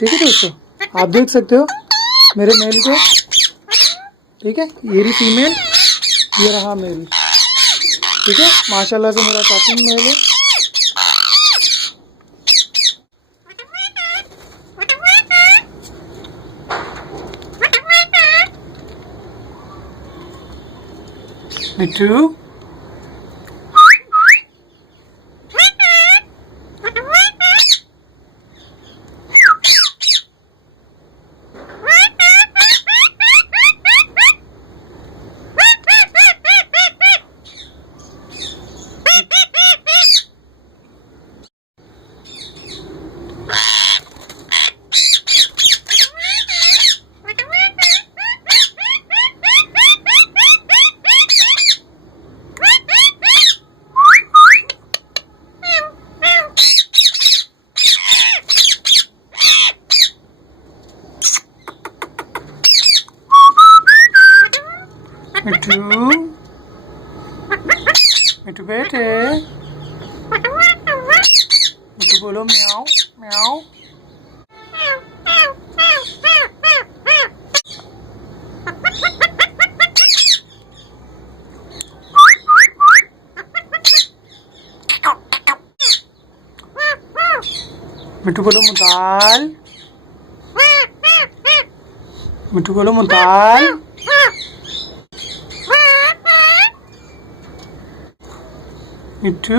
ठीक है दोस्तों, आप देख सकते हो मेरे मेल को। ठीक है, ये रही फीमेल, ये रहा मेल। ठीक है, माशाल्लाह से मेरा टॉकिंग मेल है। मिट्टू, मिट्टू, मिट्टू बेटे, मिट्टू बोलो म्याऊ म्याऊ। मिट्टू बोलो मुताल, मिट्टू बोलो मुताल। मिट्टू।